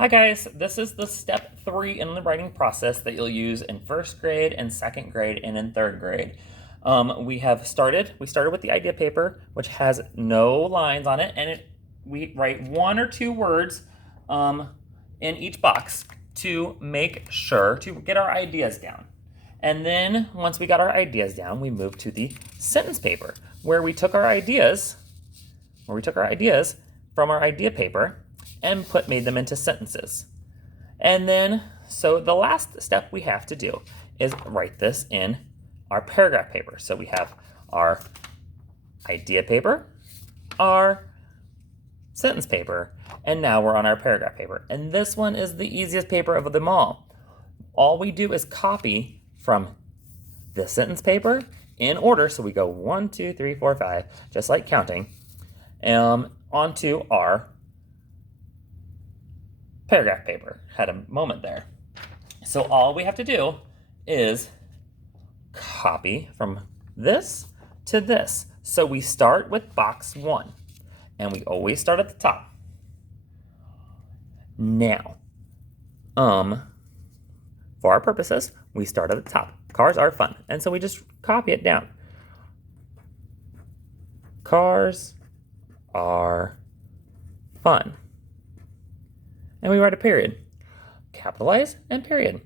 Hi guys, this is the step 3 in the writing process that you'll use in first grade and second grade and in third grade. We started with the idea paper, which has no lines on it, and we write 1 or 2 words in each box to make sure to get our ideas down. And then once we got our ideas down, we moved to the sentence paper, where we took our ideas from our idea paper and made them into sentences. And then, so the last step we have to do is write this in our paragraph paper. So we have our idea paper, our sentence paper, and now we're on our paragraph paper. And this one is the easiest paper of them all. All we do is copy from the sentence paper in order. So we go 1, 2, 3, 4, 5, just like counting, onto our paragraph paper. Had a moment there. So all we have to do is copy from this to this. So we start with box 1, and we always start at the top. Now, for our purposes, we start at the top. Cars are fun, and so we just copy it down. Cars are fun. And we write a period. Capitalize and period.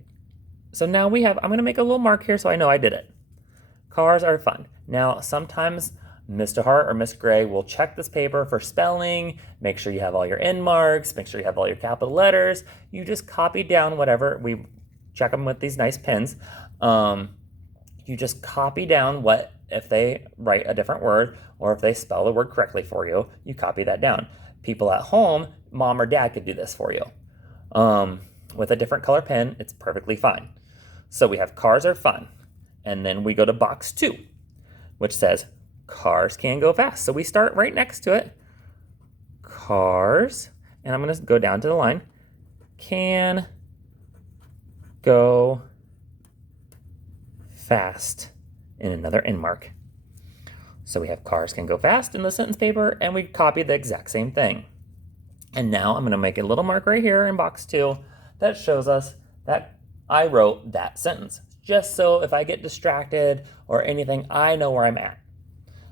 So now we have, I'm going to make a little mark here so I know I did it. Cars are fun. Now, sometimes Mr. Hart or Miss Gray will check this paper for spelling, make sure you have all your end marks, make sure you have all your capital letters. You just copy down whatever. We check them with these nice pens. You just copy down what, if they write a different word or if they spell the word correctly for you, you copy that down. People at home, mom or dad could do this for you. With a different color pen, it's perfectly fine. So we have cars are fun. And then we go to box 2, which says cars can go fast. So we start right next to it. Cars, and I'm going to go down to the line, can go fast in another end mark. So we have cars can go fast in the sentence paper, and we copy the exact same thing. And now I'm going to make a little mark right here in box 2 that shows us that I wrote that sentence, just so if I get distracted or anything, I know where I'm at.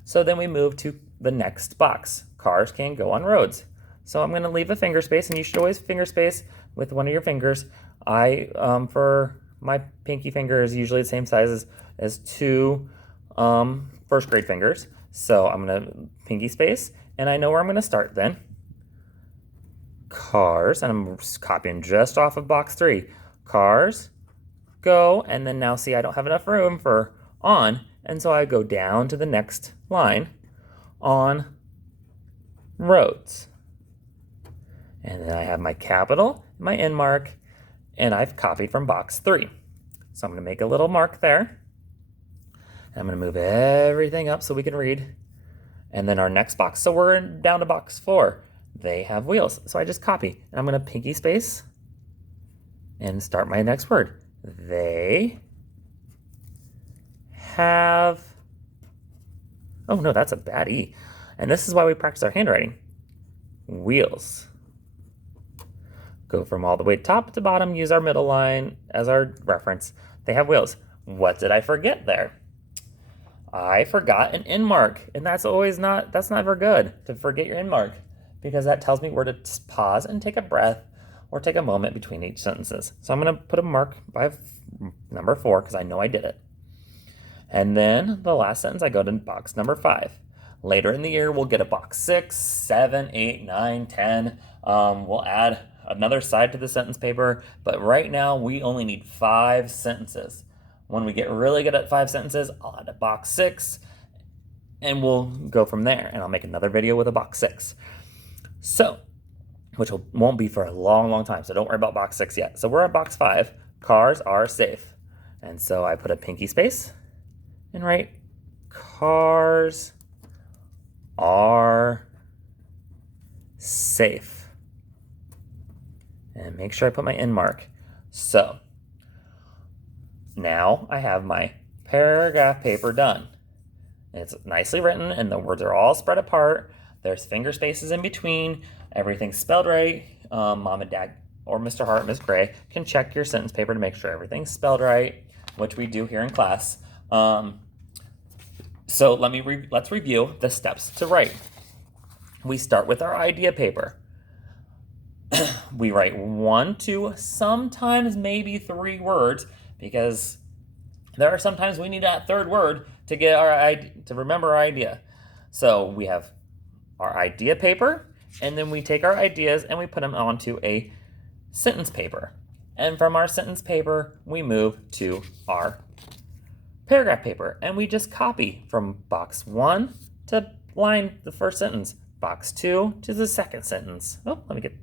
So then we move to the next box. Cars can go on roads. So I'm going to leave a finger space, and you should always finger space with one of your fingers. For my pinky finger is usually the same size as 2 first grade fingers. So I'm going to pinky space, and I know where I'm going to start then. Cars, and I'm copying just off of box 3. Cars, go, and then now see I don't have enough room for on, and so I go down to the next line, on roads. And then I have my capital, my end mark, and I've copied from box 3. So I'm going to make a little mark there. And I'm going to move everything up so we can read. And then our next box, so we're down to box 4. They have wheels. So I just copy. And I'm going to pinky space and start my next word. They have, oh no, that's a bad E. And this is why we practice our handwriting. Wheels. Go from all the way top to bottom, use our middle line as our reference. They have wheels. What did I forget there? I forgot an end mark, and that's never good to forget your end mark, because that tells me where to pause and take a breath or take a moment between each sentences. So I'm going to put a mark by number 4 because I know I did it. And then the last sentence, I go to box number 5. Later in the year, we'll get a box 6, 7, 8, 9, 10. We'll add another side to the sentence paper, but right now we only need 5 sentences. When we get really good at 5 sentences, I'll add a box 6, and we'll go from there. And I'll make another video with a box 6. So, which won't be for a long, long time, so don't worry about box 6 yet. So we're at box 5, cars are safe. And so I put a pinky space and write cars are safe. And make sure I put my end mark. So now I have my paragraph paper done. It's nicely written, and the words are all spread apart. There's finger spaces in between. Everything's spelled right. Mom and dad or Mr. Hart, Ms. Gray can check your sentence paper to make sure everything's spelled right, which we do here in class. So let's review the steps to write. We start with our idea paper. We write 1, 2, sometimes maybe 3 words, because there are sometimes we need that third word to get to remember our idea. So we have our idea paper, and then we take our ideas and we put them onto a sentence paper. And from our sentence paper, we move to our paragraph paper, and we just copy from box 1 to the first sentence, box 2 to the second sentence. Oh, let me get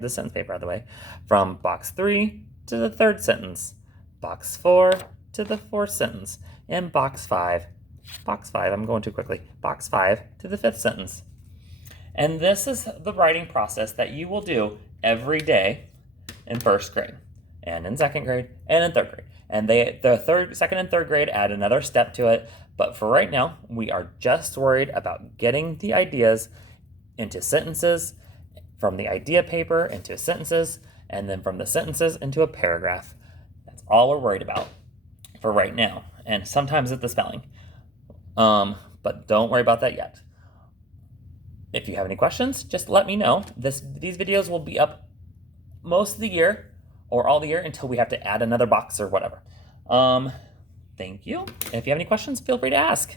the sentence paper out of the way. From box 3 to the third sentence, box 4 to the fourth sentence, and box 5, I'm going too quickly, box 5 to the fifth sentence. And this is the writing process that you will do every day in first grade, and in second grade, and in third grade. And second and third grade add another step to it. But for right now, we are just worried about getting the ideas into sentences, from the idea paper into sentences, and then from the sentences into a paragraph. That's all we're worried about for right now. And sometimes it's the spelling. But don't worry about that yet. If you have any questions, just let me know. These videos will be up most of the year, or all the year, until we have to add another box or whatever. Thank you. If you have any questions, feel free to ask.